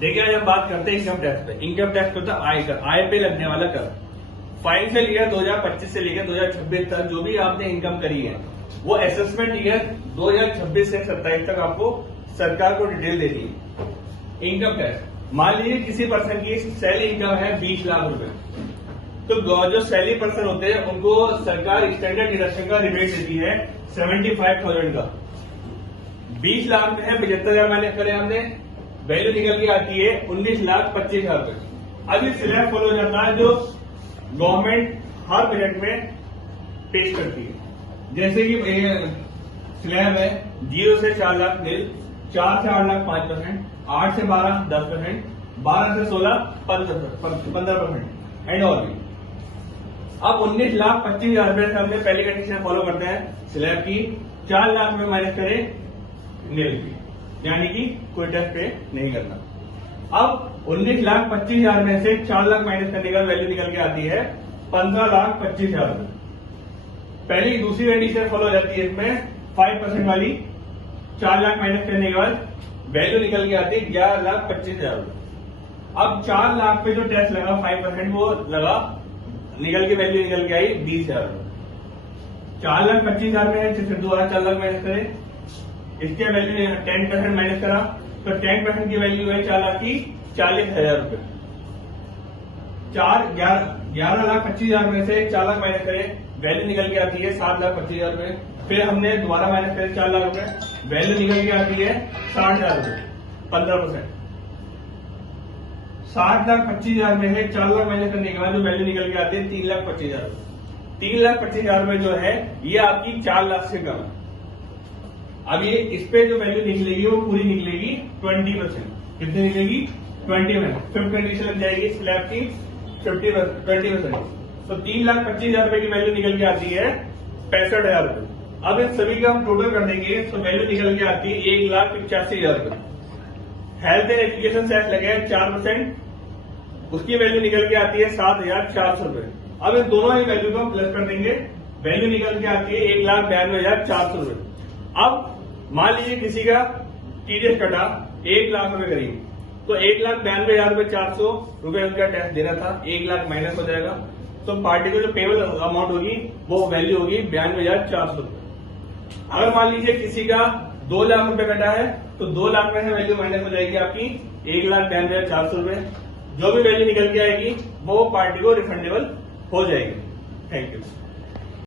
देखिए आज हम बात करते हैं इनकम टैक्स पे। इनकम टैक्स होता है आय कर, आय पे लगने वाला कर। फाइनेंशियल ईयर 2025 से लेकर 2026 तक जो भी आपने इनकम करी है वो असेसमेंट ईयर 2026 से 27 तक आपको सरकार को डिटेल देनी है। इनकम टैक्स, मान लीजिए किसी पर्सन की सैलरी इनकम है 20 लाख रुपए, तो जो सैलरी पर्सन होते हैं उनको सरकार स्टैंडर्ड डिडक्शन का रिबेट देती है 75,000 का। 20 लाख में है 75,000 माइनस करें हमने, वैल्यू निकल के आती है 19,25,000 रुपए। अब ये स्लैब फॉलो हो जाता है जो गवर्नमेंट हर बजट में पेश करती है। जैसे कि स्लैब है 0 से 4 लाख नील, 4 से 8 लाख 5%, 8 से 12 10%, 12 से 16 15% एंड और भी। अब 19,25,000 रुपए से हमने पहली कंडीशन फॉलो करते हैं स्लैब की, 4 लाख में माइनस करें नील की, यानी कि कोई टैक्स पे नहीं करना। अब 19,25,000 में से 4 लाख माइनस करने का वैल्यू निकल के आती है 15,25,000 रुपए। पहली दूसरी कंडीशन फॉलो हो जाती है इसमें 5% वाली, 4 लाख माइनस करने के बाद वैल्यू निकल के आती है 11,25,000 रुपए। अब 4 लाख पे जो टैक्स लगा 5% वो लगा, निकल के वैल्यू निकल के आई 20,000 रुपए। 4,25,000 में है फिर दोबारा 4 लाख माइनस करें, इसके वैल्यू 10% माइनस करा तो 10% की वैल्यू है 4 लाख की 40,000 रुपए। 11,25,000 में से 4 लाख माइनस करें, वैल्यू निकल के आती है 7,25,000 रुपए। फिर हमने दोबारा माइनस करें 4 लाख रुपए, वैल्यू निकल के आती है 60,000 रुपए, 15%। 60,25,000 में है 4 लाख माइनस करने के बाद जो वैल्यू निकल के आती है 3,25,000 रुपए। 3,25,000 रुपए जो है ये आपकी 4 लाख से कम है। अब ये इस पे जो वैल्यू निकलेगी वो पूरी निकलेगी 20%। कितनी निकलेगी? 20%। फिफ्थ कंडीशन लग जाएगी स्लैब की 20%। तो 3,25,000 रुपए की वैल्यू निकल के आती है 65,000 रुपए। अब इन सभी का हम टोटल कर देंगे तो वैल्यू निकल के आती है 1,85,000 रुपए। हेल्थ एंड एजुकेशन सेस लगे 4%, उसकी वैल्यू निकल के आती है 7,400 रुपए। अब इन दोनों ही वैल्यू को हम प्लस कर देंगे, वैल्यू निकल के आती है 1,92,400 रुपए। अब मान लीजिए किसी का टीडीएस कटा 1 लाख रुपए करीब, तो 1,92,400 रुपए उनका टैक्स देना था, 1 लाख माइनस हो जाएगा, तो पार्टी को जो पेबल अमाउंट होगी वो वैल्यू होगी 92,400 रुपए। अगर मान लीजिए किसी का 2 लाख रुपए कटा है तो 2 लाख में से वैल्यू माइनस हो जाएगी आपकी 1,92,400 रुपए। जो भी वैल्यू निकल के आएगी वो पार्टी को रिफंडेबल हो जाएगी। Thank you.